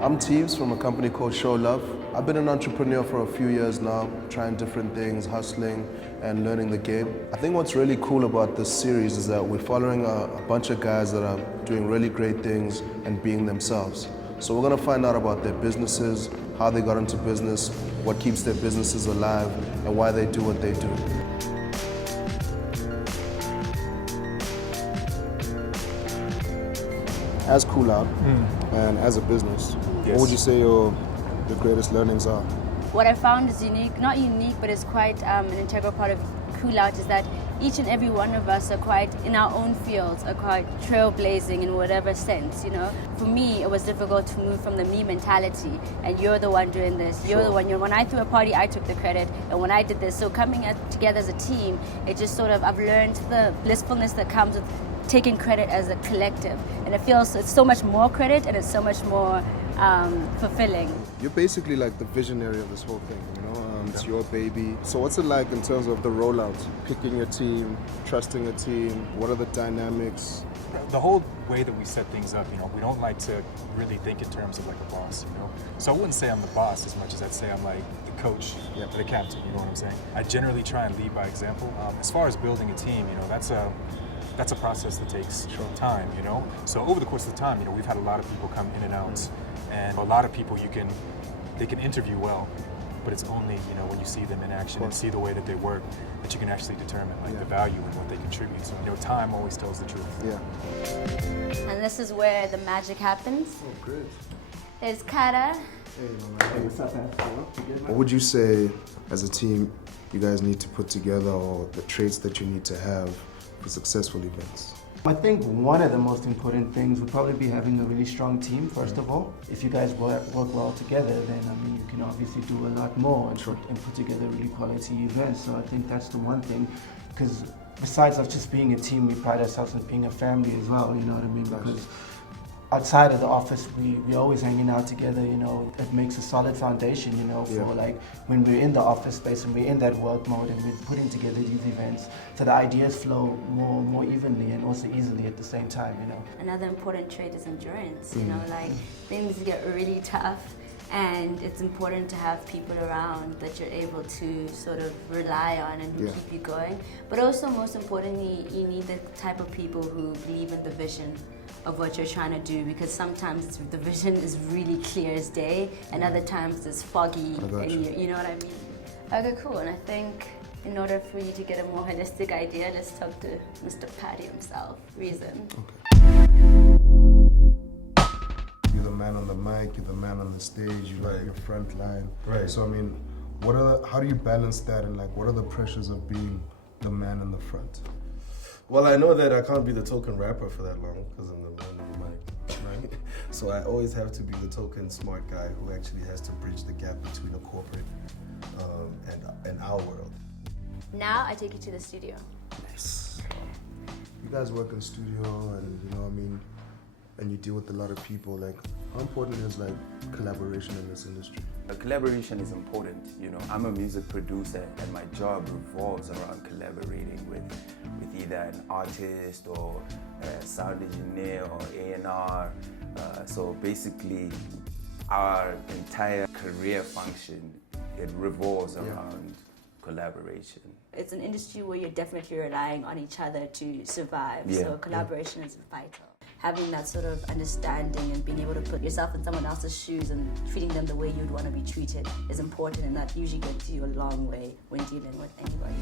I'm Tibz from a company called Show Love. I've been an entrepreneur for a few years now, trying different things, hustling and learning the game. I think what's really cool about this series is that we're following a bunch of guys that are doing really great things and being themselves. So we're gonna find out about their businesses, how they got into business, what keeps their businesses alive, and why they do what they do. As Kool Out and as a business, what would you say your greatest learnings are? What I found is unique, not unique, but it's quite an integral part of Kool Out is that each and every one of us are quite, in our own fields, are quite trailblazing in whatever sense, you know. For me, it was difficult to move from the me mentality, and you're the one doing this, you're the one, when I threw a party, I took the credit, and when I did this, so coming together as a team, it just sort of, I've learned the blissfulness that comes with taking credit as a collective, and it's so much more credit, and it's so much more fulfilling. You're basically like the visionary of this whole thing, you know? It's your baby. So what's it like in terms of the rollout? Picking your team, trusting a team, what are the dynamics? The whole way that we set things up, you know, we don't like to really think in terms of like a boss, you know? So I wouldn't say I'm the boss as much as I'd say I'm like the coach, or the captain, you know what I'm saying? I generally try and lead by example. As far as building a team, you know, that's a process that takes time, you know? So over the course of the time, you know, we've had a lot of people come in and out, and a lot of people they can interview well, but it's only, you know, when you see them in action and see the way that they work that you can actually determine like the value and what they contribute. So, you know, time always tells the truth. Yeah. And this is where the magic happens. Oh, great. There's Kara. Hey, what's up, man? What would you say, as a team, you guys need to put together, or the traits that you need to have for successful events? I think one of the most important things would probably be having a really strong team, first of all. If you guys work well together, then I mean, you can obviously do a lot more and put together really quality events. So I think that's the one thing, because besides us just being a team, we pride ourselves on being a family as well, you know what I mean? Because outside of the office, we always hanging out together, you know. It makes a solid foundation, you know, for like when we're in the office space and we're in that work mode and we're putting together these events, so the ideas flow more evenly and also easily at the same time, you know. Another important trait is endurance, you know, like things get really tough, and it's important to have people around that you're able to sort of rely on and who keep you going. But also, most importantly, you need the type of people who believe in the vision of what you're trying to do, because sometimes the vision is really clear as day, and other times it's foggy, and you know what I mean? Okay, cool. And I think in order for you to get a more holistic idea, let's talk to Mr. Patty himself, Reason. Okay. You're the man on the mic, you're the man on the stage, you're your front line. Right. So I mean, how do you balance that, and like, what are the pressures of being the man in the front? Well, I know that I can't be the token rapper for that long because I'm the man on the mic, right? So I always have to be the token smart guy who actually has to bridge the gap between a corporate and our world. Now I take you to the studio. Nice. You guys work in studio, and you know what I mean, and you deal with a lot of people. Like, how important is like collaboration in this industry? Collaboration is important, you know. I'm a music producer, and my job revolves around collaborating with either an artist or a sound engineer or A&R. So basically, our entire career function, it revolves around collaboration. It's an industry where you're definitely relying on each other to survive, so collaboration is vital. Having that sort of understanding and being able to put yourself in someone else's shoes and treating them the way you'd want to be treated is important, and that usually gets you a long way when dealing with anybody.